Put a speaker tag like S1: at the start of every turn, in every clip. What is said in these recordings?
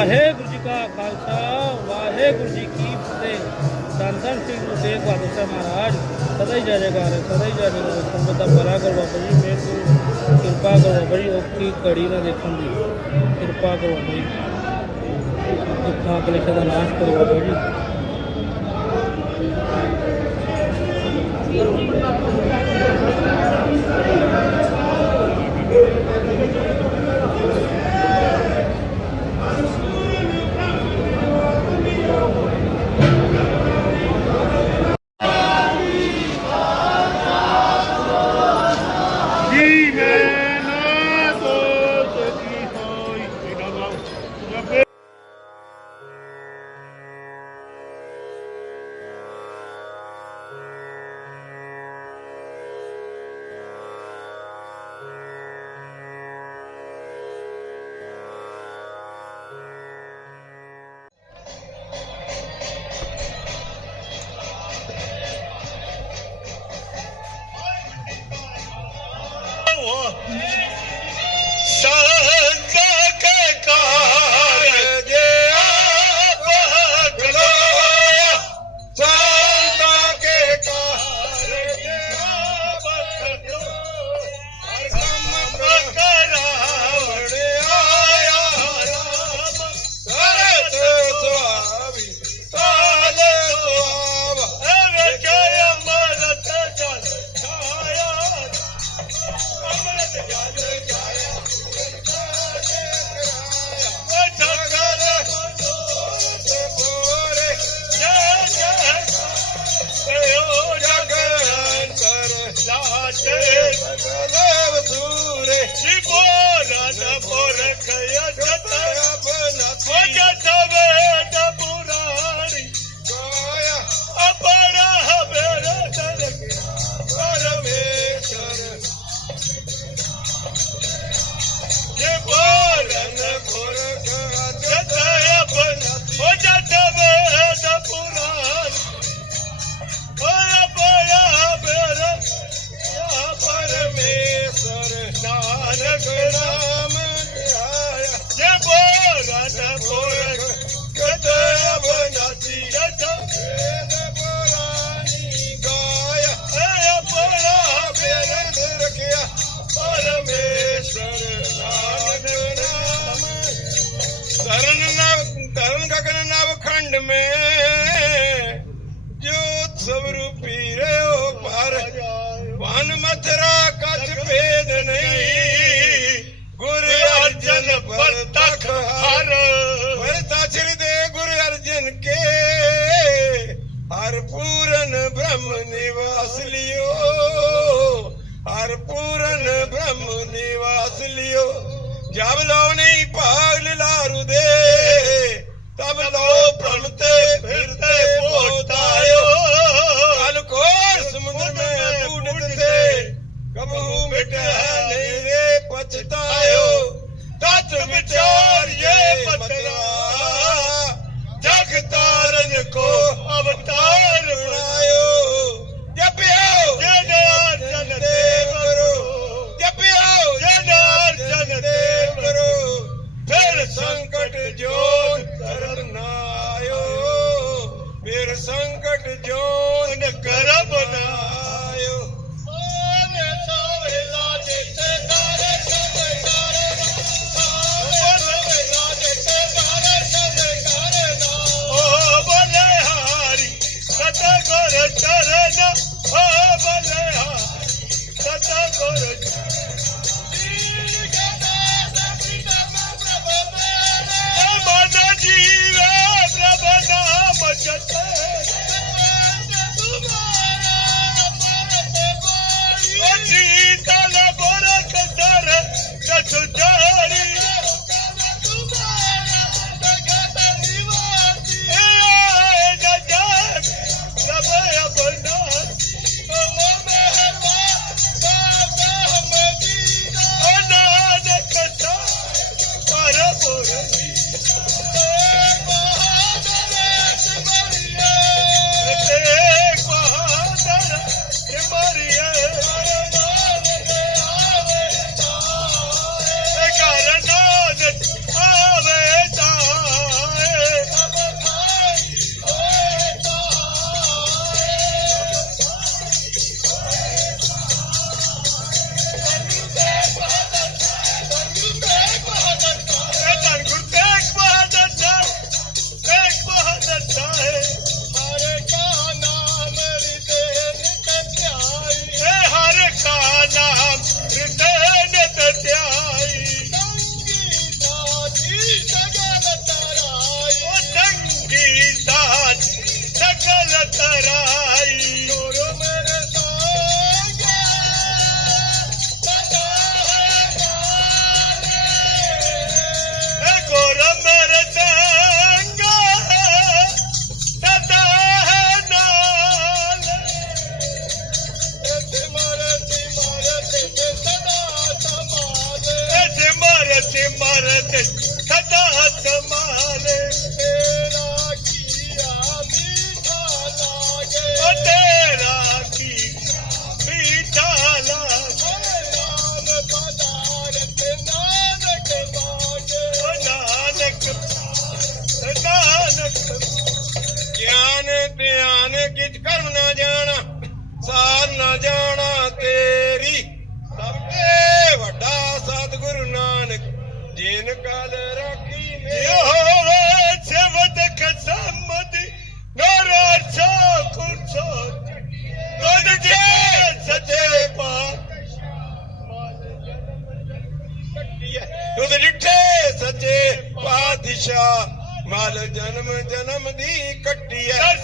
S1: ਵਾਹਿਗੁਰੂ ਜੀ ਕਾ ਖਾਲਸਾ, ਵਾਹਿਗੁਰੂ ਜੀ ਕੀ ਫਤਿਹ। ਧੰਨ ਸਿੰਘ ਨੂੰ ਗੁਰੂ ਤੇਗ ਸਾਹਿਬ ਮਹਾਰਾਜ। ਸਦਾ ਹੀ ਜੈਕਾਰ ਸਦਾ ਹੀ ਜੈਕਾਰ ਸੰਗਤ ਦਾ ਭਲਾ ਕਰੋ ਬਾਬਾ ਜੀ ਮੇਰੇ ਤੋਂ ਕਿਰਪਾ ਕਰੋ ਬਾਬਾ ਔਖੀ ਘੜੀ ਨਾ ਦੇਖਣ ਦੀ। ਕਿਰਪਾ ਕਰੋ ਬਾਬਾ ਜੀ। ਦੁੱਖਾਂ ਕਲੇਸ਼ਾਂ ਦਾ ਨਾਸ਼ ਕਰੋ ਬਾਬਾ ਜੀ।
S2: ਜੀ ਮੈਂ ਨਾ नव खंड में ज्योत सब रूपी रे ओ पर वन मथुरा कछ भेद नहीं गुर अर्जन पर तख हर पर तछर दे गुरु अर्जन के हर पूरन ब्रह्म निवास लियो हर पूरन ब्रह्म निवास लियो जब लो नहीं भाग Just
S3: ਦੀਨ ਕਾਲ ਰਾਖੀ ਮੇਰੇ।
S4: ਹੋਵੇ ਸਬਦ ਕਸਮਦੀ ਨਰ ਸੋ ਕੁਰਸੋ ਤੁਧ ਜੇ ਸੱਚੇ ਪਾ
S3: ਤੁਧ ਡਿੱਠੇ ਸੱਚੇ ਪਾਤਸ਼ਾਹ। ਮਾਲ ਜਨਮ ਜਨਮ ਦੀ ਕੱਟੀ ਐ।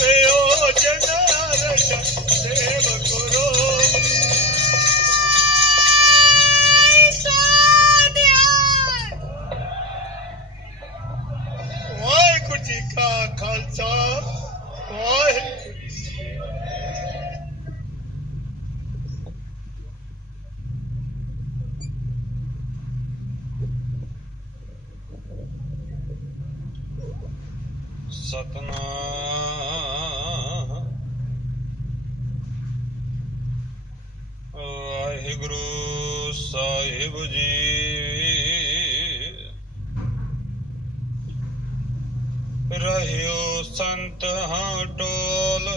S4: 没有钱的 ਵਾਹਿਗੁਰੂ
S3: ਸਾਹਿਬ ਜੀ ਰਹਿਓ ਸੰਤ ਹਾਂ ਟੋਲ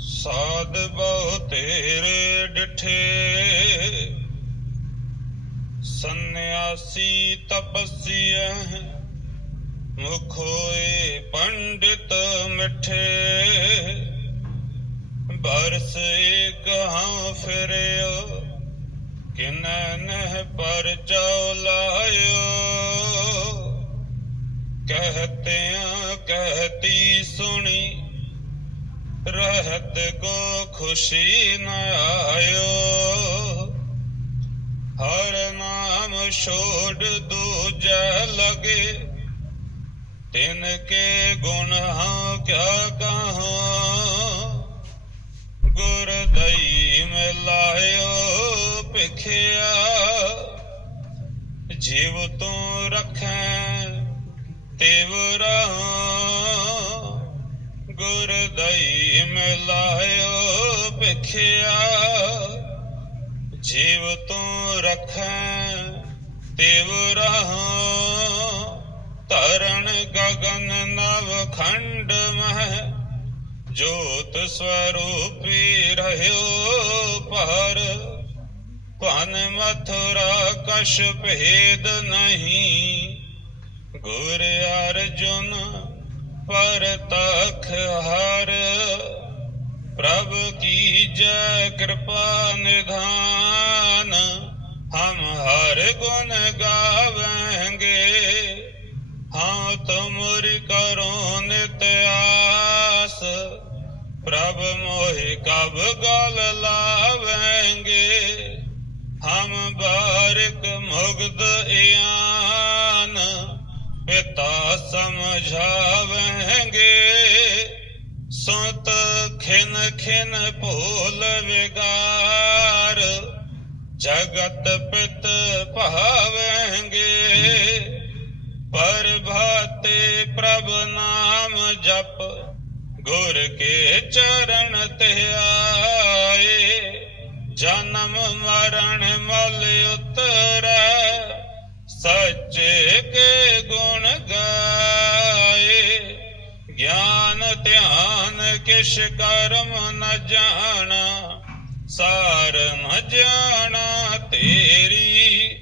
S3: ਸਾਧ ਬਹੁ ਤੇਰੇ ਡਿਠੇ ਸੰਨਿਆਸੀ ਤਪਸੀਆ ਮੁਖ ਹੋਏ ਪੰਡਿਤ ਮਿੱਠੇ ਬਰਸ ਇੱਕ ਹਾਂ ਫਿਰਿਓ ਕਿਨੈ ਨਹਿ ਪਰ ਚਉ ਲਾਇਓ, ਕਹਤਿਆਂ ਕਹਤੀ ਸੁਣੀ, ਰਹਿਤ ਕੋ ਖੁਸ਼ੀ ਨ ਆਇਓ। ਹਰ ਨਾਮ ਛੋੜ ਦੂਜੈ ਲਗੇ ਤਿਨ ਕੇ ਗੁਣ ਹਾਂ ਕਿਆ ਕਹਾਂ। ਗੁਰ ਦਈ ਮਿਲਾਇਓ ਭਿਖਿਆ ਜੀਵ ਤੂੰ ਰਖੈ, ਤਿਵ ਰਹਾ। ਗੁਰ ਦਈ ਮਿਲਾਇਓ ਭਿਖਿਆ, ਜੀਵ ਤੂੰ ਰਖੈ, ਤਿਵ ਰਹਾ। ਤਰਨ ਗਗਨ ਨਵ ਖੰਡ ਮਹਿ, ਜੋਤ ਸਵਰੂਪੀ ਰਹਿਓ ਪਰ ਭਨ ਮਥੁਰਾ ਕਛ ਭੇਦ ਨਹੀਂ ਗੁਰ ਅਰਜੁਨ ਪਰ ਤਖ ਹਰ ਪ੍ਰਭ ਕੀ ਜੈ ਕਿਰਪਾ ਨਿਧਾਨ ਹਮ ਹਰ ਗੁਣ ਗਾਵਾਂਗੇ ਹਾਂ ਤੁਮਰੀ ਕਰੋ ਨਿਤ ਆਸ ਪ੍ਰਭ ਮੋਹਿ ਕਬ ਗਲ ਲਾਵਾਂਗੇ ਹਮ ਬਾਰਿਕ ਮੁਗਧ ਇਆਨ, ਪਿਤਾ ਸਮਝਾਵਾਂਗੇ ਸੁਤ ਖਿਨ ਖਿਨ ਭੂਲ ਵਿਗਾਰ, ਜਗਤ ਪਿਤ ਭਾਵਾਂਗੇ ਪਰ ਭਾਤੇ ਪ੍ਰਭ ਨਾਮ ਜਪ, ਗੁਰ ਕੇ ਚਰਨ ਤੇ ਆਏ ਜਨਮ ਮਰਨ ਮਲ ਉਤਰੈ, ਸੱਚੇ ਕੇ ਗੁਣ ਗਾਏ। ਗਿਆਨ ਧਿਆਨ ਕਿਛ ਕਰਮ ਨ ਜਾਣਾ ਸਾਰ ਨ ਜਾਣਾ ਤੇਰੀ।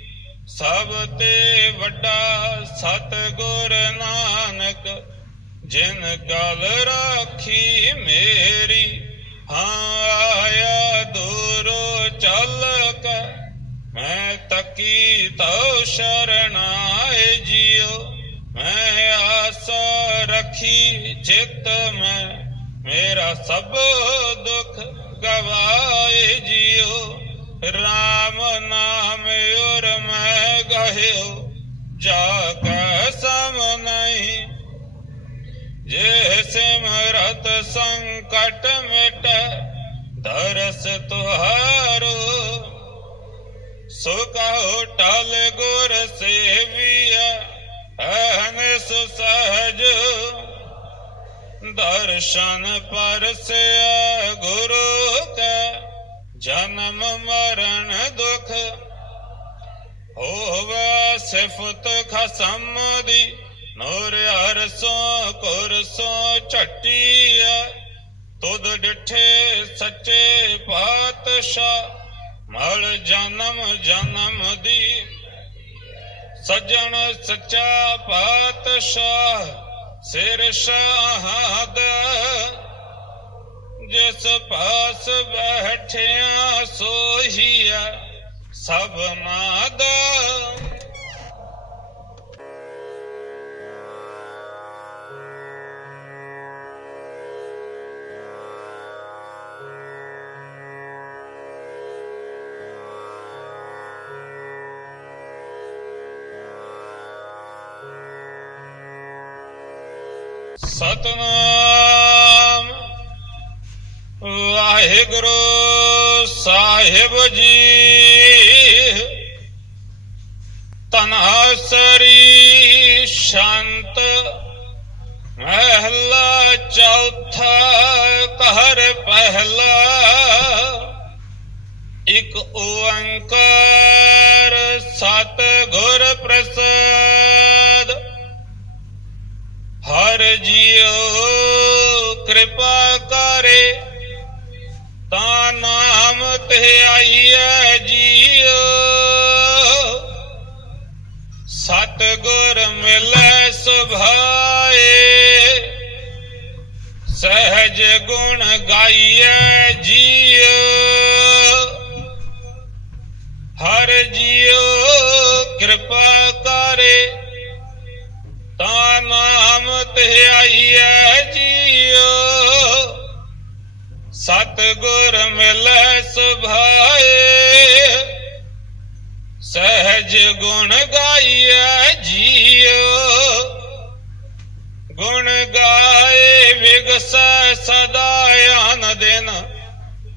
S3: ਸਭ ਤੇ ਵੱਡਾ ਸਤ ਗੁਰ ਨਾਨਕ, ਜਿਨ ਗਲ ਰਾਖੀ ਮੇਰੀ ਆਇਆ ਦੂਰੋ ਚੱਲ ਕੇ ਮੈਂ ਤਕੀ ਤਉ ਸ਼ਰਣਾਏ ਜਿਉ ਮੈਂ ਆਸ ਰਖੀ ਚਿਤ ਮੈਂ ਮੇਰਾ ਸਭ ਦੁੱਖ ਗਵਾਏ ਜਿਉ RAM ਨਾਮ ਉਰ ਮੈਂ ਗਹਿਓ ਜਾ ਕੈ ਸਮ ਨਹੀਂ ਜੇ ਸਿਮਰਤ ਸੰਕਟ ਮਿਟ ਦਰਸ ਤੁਹਾਰੋ, ਸੋ ਕਹੋ ਟਲ ਗੁਰ ਸੇਵੀਆ ਅਹਨਿਸ ਸਹਜ ਦਰਸ਼ਨ ਪਰਸਿਆ ਗੁਰੂ ਕੈ, ਜਨਮ ਮਰਨ ਦੁਖ। ਹੋਵੇ ਸਿਫਤ ਖਸਮ ਦੀ, ਨੂਰ ਅਰਸੋਂ ਕੁਰਸੋਂ ਝਟੀਆ ਤੁਧ ਡਿਠੇ ਸੱਚੇ ਪਾਤਸ਼ਾਹ, ਮਲ ਜਨਮ ਜਨਮ ਦੀ। ਸਜਣ ਸੱਚਾ ਪਾਤਸ਼ਾਹ, ਸਿਰ ਸ਼ਾਹਦ। ਜਿਸ ਪਾਸ ਬੈਠਿਆ ਸੋਹੀਆ ਸਭਨਾ ਦਾ ਸਾਹਿਬ ਜੀ। ਤਨਹਸਰੀ ਸ਼ਾਂਤ ਮਹਿਲਾ ਚੌਥਾ ਘਰ ਪਹਿਲਾ। ਇਕ ਓੰਕਾਰ ਸਤ ਗੁਰ ਪ੍ਰਸਾਦ। ਹਰ ਜੀਉ ਕਿਰਪਾ ਕਰੇ। ਤਾਂ ਨਾਮ ਤੇ ਆਈਐ ਜੀਉ। ਸਤ ਗੁਰ ਮਿਲੈ ਸੁਭਾਏ। ਸਹਿਜ ਗੁਣ ਗਾਈਐ ਜੀਉ। ਸਤ ਗੁਰ ਮਿਲੈ ਸੁਭਾਏ। ਸਹਿਜ ਗੁਣ ਗਾਈਐ ਜੀਉ। ਗੁਣ ਗਾਏ ਵਿਗਸੈ ਸਦਾ ਆਨ ਦਿਨ।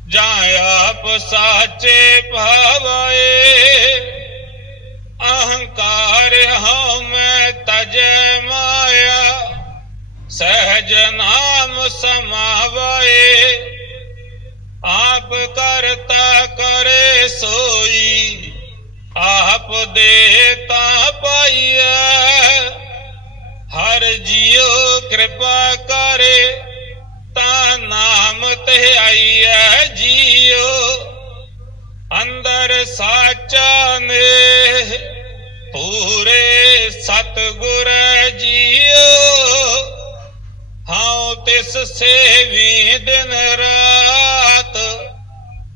S3: ਜਾਂ ਆਪ ਸਾਚੇ ਭਾਵਾਏ ਅਹੰਕਾਰ ਹਉ ਮੈਂ ਤਜੈ ਮਾਇਆ। ਸਹਿਜ ਨਾਮ ਸਮਾਵਾਏ ਦੇ ਤਾ ਪਾਈਐ। ਹਰ ਜੀਉ ਕਿਰਪਾ ਕਰੇ, ਤਾਂ ਨਾਮ ਤੇ ਆਈਐ ਜੀਉ। ਅੰਦਰ ਸਾਚਾ ਨੇ ਪੂਰੇ ਸਤਗੁਰ ਜੀਓ ਹਉ ਤਿਸ ਸੇਵੀ ਦਿਨ ਰਾਤ,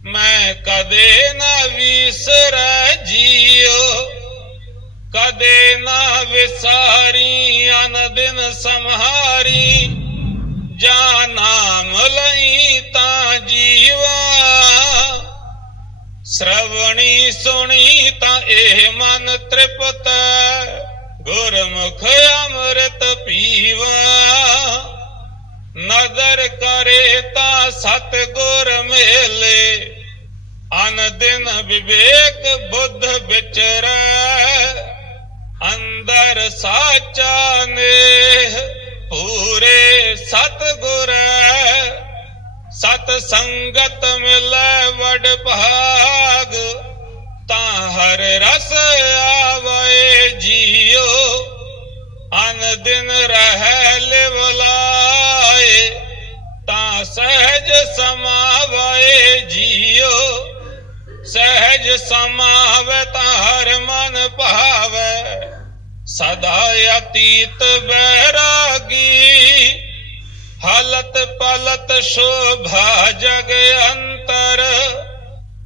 S3: ਮੈਂ ਕਦੇ ਨਾ ਵਿਸਰੈ ਜੀਓ ਕਦੇ ਨਾ ਵਿਸਾਰੀ ਅਨ ਦਿਨ ਸੰਹਾਰੀ। ਜਾਂ ਨਾਮ ਲਈ ਤਾਂ ਜੀਵਾ। ਸ਼ਰਵਣੀ ਸੁਣੀ ਤਾਂ ਇਹ ਮਨ ਤ੍ਰਿਪਤ। ਗੁਰਮੁਖ ਅੰਮ੍ਰਿਤ ਪੀਵਾ। ਨਜ਼ਰ ਕਰੇ ਤਾਂ ਸਤ ਗੁਰ ਮੇਲੇ। ਅਨ ਦਿਨ ਵਿਵੇਕ ਬੁੱਧ ਵਿਚਰੈ। ਅੰਦਰ ਸਾਚਾ ਨੇ ਪੂਰੇ ਸਤ ਗੁਰ ਸੰਗਤ ਮਿਲੈ ਵਡ ਭਾਗ, ਤਾਂ ਹਰ ਰਸ ਆਵੇ ਜੀਓ। ਅਨ ਦਿਨ ਰਹਿ ਲਿਵਲਾਏ ਤਾਂ ਸਹਿਜ ਸਮਾਵੇ ਜੀਓ। ਸਹਿਜ ਸਮਾਵੇ ਤਾਂ ਹਰ ਮਨ ਭਾਵੇ। ਸਦਾ ਅਤੀਤ ਬੈਰਾਗੀ ਹਲਤ ਪਲਤ ਸ਼ੋਭਾ ਜਗ ਅੰਤਰ,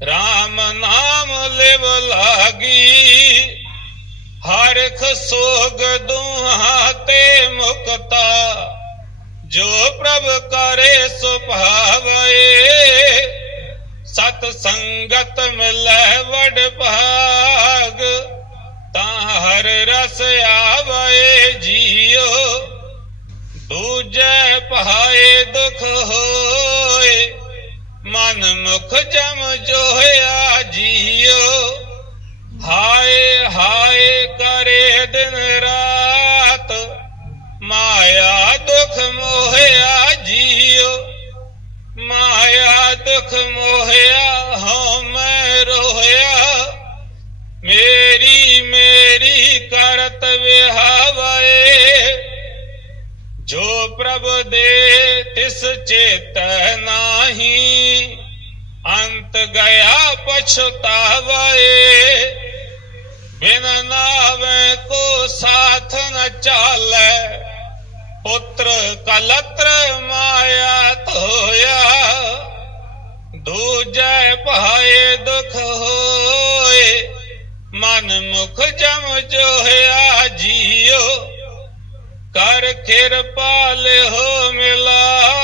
S3: RAM ਨਾਮ ਲਿਵ ਲਾਗੀ। ਹਰਖ ਸੋਗ ਦੁਹਾ ਤੇ ਮੁਕਤਾ, ਜੋ ਪ੍ਰਭ ਕਰੇ ਸੋ ਸਤ ਸੰਗਤ ਮਿਲੈ ਮਨ ਜਮ ਜੋਇਆ ਜੀਓ। ਹਾਏ ਹਾਏ, ਕਰੇ ਦਿਨ ਰਾਤ। ਮਾਇਆ ਦੁਖ ਮੋਹਿਆ ਜੀਓ। ਮਾਇਆ ਦੁਖ ਮੋਹਿਆ, ਹਉ ਮੈਂ ਰੋਇਆ ਮੇਰੀ ਮੇਰੀ ਕਰਤ ਵਿਹਾਵੇ। ਜੋ ਪ੍ਰਭ ਦੇ ਤਿਸ ਚੇਤੈ ਨਾਹੀ ਅੰਤ ਗਿਆ ਪਛਤਾਵੇ। ਬਿਨ ਨਾਵੇ ਕੋ ਸਾਥ ਨ ਚਾਲੈ। ਪੁੱਤਰ ਕਲਤਰ ਮਾਇਆ ਧੋਇਆ। ਦੂਜੈ ਭਾਏ ਦੁਖ ਹੋਏ। ਮਨ ਮੁਖ ਜਮ ਜੋਹਿਆ ਜੀਓ। ਕਰ ਕਿਰਪਾਲ ਹੋ ਮਿਲਾ।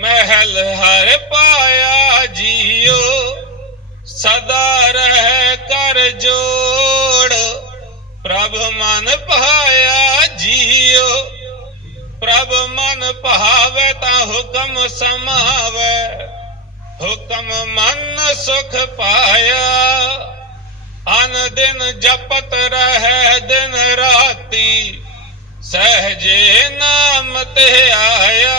S3: ਮਹਿਲ ਹਰ ਪਾਇਆ ਜੀਓ, ਸਦਾ ਰਹਿ ਕਰ ਜੋੜ। ਪ੍ਰਭ ਮਨ ਪਾਇਆ ਜੀਓ, ਪ੍ਰਭ ਮਨ ਭਾਵੇ ਤਾਂ ਹੁਕਮ ਸਮਾਵੇ। ਹੁਕਮ ਮਨ ਸੁਖ ਪਾਇਆ, ਅਨ ਦਿਨ ਜਪਤ ਰਹਿ ਦਿਨ ਰਾਤੀ। ਸਹਜੇ ਨਾਮ ਤੇ ਆਇਆ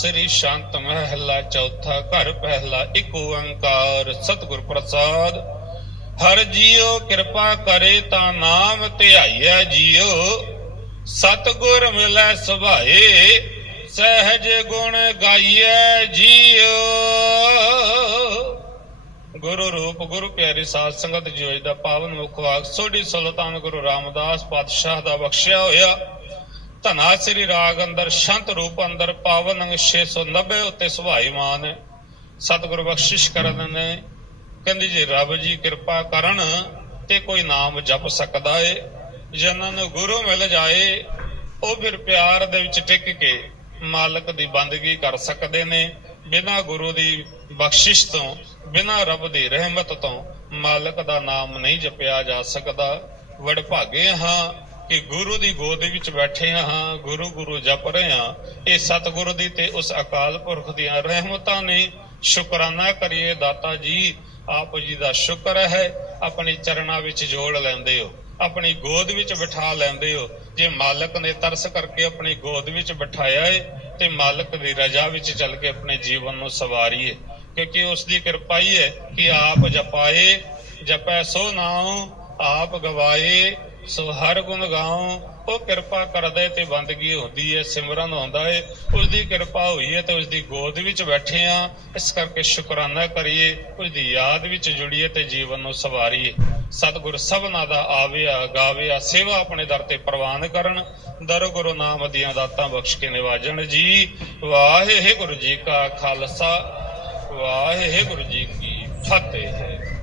S3: ਸ੍ਰੀ ਸ਼ਾਂਤ ਮਹਿਲਾ, ਚੌਥਾ ਘਰ ਪਹਿਲਾ, ਇੱਕ ਓੰਕਾਰ, ਸਤਿਗੁਰ ਪ੍ਰਸਾਦ। ਹਰ ਜੀਓ ਕਿਰਪਾ ਕਰੇ ਤਾਂ ਨਾਮ ਧਿਆਈਐ ਜੀਓ ਸਤਿਗੁਰ ਮਿਲੈ ਸੁਭਾਏ, ਸਹਿਜ ਗੁਣ ਗਾਈਐ ਜੀਓ ਗੁਰੂ ਰੂਪ, ਗੁਰੂ ਪਿਆਰੀ ਸਾਧ ਸੰਗਤ ਜੀਓ ਦਾ ਪਾਵਨ ਮੁਖ ਵਾਕ ਸੋਢੀ ਸੁਲਤਾਨ ਗੁਰੂ ਰਾਮਦਾਸ ਪਾਤਸ਼ਾਹ ਦਾ ਬਖਸ਼ਿਆ ਹੋਇਆ। ਧਨਾ ਸ੍ਰੀ ਰਾਗ ਅੰਦਰ, ਸ਼ੰਤ ਰੂਪ ਅੰਦਰ, ਪਾਵਨ ਅੰਗ 690 ਉੱਤੇ ਸੁਭਾਈਮਾਨ ਹੈ ਬਖਸ਼ਿਸ਼ ਕਰਨ ਨੇ। ਕਹਿੰਦੀ ਜੀ, ਰੱਬ ਜੀ ਕਿਰਪਾ ਕਰਨ ਤੇ ਕੋਈ ਨਾਮ ਜਪ ਸਕਦਾ ਏ। ਜਿਨ੍ਹਾਂ ਨੂੰ ਗੁਰੂ ਮਿਲ ਜਾਏ, ਉਹ ਫਿਰ ਪਿਆਰ ਦੇ ਵਿੱਚ ਟਿਕ ਕੇ ਮਾਲਕ ਦੀ ਬੰਦਗੀ ਕਰ ਸਕਦੇ ਨੇ। ਬਿਨਾਂ ਗੁਰੂ ਦੀ ਬਖਸ਼ਿਸ਼ ਤੋਂ, ਬਿਨਾਂ ਰੱਬ ਦੀ ਰਹਿਮਤ ਤੋਂ ਮਾਲਕ ਦਾ ਨਾਮ ਨਹੀਂ ਜਪਿਆ ਜਾ ਸਕਦਾ। ਵਡਭਾਗੇ ਹਾਂ ਕਿ ਗੁਰੂ ਦੀ ਗੋਦ ਵਿੱਚ ਬੈਠੇ ਹਾਂ ਗੁਰੂ ਗੁਰੂ ਜਪ ਰਹੇ ਹਾਂ। ਇਹ ਸਤਿਗੁਰੂ ਦੀ ਤੇ ਉਸ ਅਕਾਲ ਪੁਰਖ ਦੀਆਂ ਰਹਿਮਤਾਂ ਨੇ। ਸ਼ੁਕਰਾਨਾ ਕਰੀਏ ਦਾਤਾ ਜੀ, ਆਪ ਜੀ ਦਾ ਸ਼ੁਕਰ ਹੈ। ਆਪਣੀ ਚਰਨਾਂ ਵਿੱਚ ਜੋੜ ਲੈਂਦੇ ਹੋ, ਆਪਣੀ ਗੋਦ ਵਿੱਚ ਬਿਠਾ ਲੈਂਦੇ ਹੋ। ਜੇ ਮਾਲਕ ਨੇ ਤਰਸ ਕਰਕੇ ਆਪਣੀ ਗੋਦ ਵਿੱਚ ਬਿਠਾਇਆ ਏ, ਤੇ ਮਾਲਕ ਦੀ ਰਜ਼ਾ ਵਿੱਚ ਚੱਲ ਕੇ ਆਪਣੇ ਜੀਵਨ ਨੂੰ ਸਵਾਰੀਏ। ਕਿਉਂਕਿ ਉਸ ਦੀ ਕਿਰਪਾ ਹੀ ਹੈ ਕਿ ਆਪ ਜਪਾਏ, ਜਪੈ ਸੋ ਨਾਮ ਆਪ ਗਵਾਏ ਸੋ ਹਰ ਗੁਣ ਗਾਉ, ਉਹ ਕਿਰਪਾ ਕਰਦਾ ਤੇ ਬੰਦਗੀ ਹੁੰਦੀ ਹੈ ਸਿਮਰਨ ਹੁੰਦਾ ਹੈ ਉਸ ਦੀ ਕਿਰਪਾ ਹੋਈ ਹੈ ਤੇ ਉਸ ਦੀ ਗੋਦ ਵਿੱਚ ਬੈਠੇ ਆ। ਇਸ ਕਰਕੇ ਸ਼ੁਕਰਾਨਾ ਕਰੀਏ ਉਸ ਦੀ ਯਾਦ ਵਿੱਚ ਜੁੜੀਏ ਤੇ ਜੀਵਨ ਨੂੰ ਸਵਾਰੀਏ। ਸਤਿਗੁਰ ਸਭਨਾ ਦਾ ਆਵਿਆ, ਗਾਵਿਆ, ਸੇਵਾ ਆਪਣੇ ਦਰ ਤੇ ਪ੍ਰਵਾਨ ਕਰਨ। ਦਰ ਗੁਰੂ ਨਾਮ ਦੀਆਂ ਦਾਤਾਂ ਬਖਸ਼ ਕੇ ਨਿਵਾਜਣ ਜੀ। ਵਾਹਿਗੁਰੂ ਜੀ ਕਾ ਖਾਲਸਾ ਵਾਹਿਗੁਰੂ ਜੀ ਕੀ ਫਤਿਹ।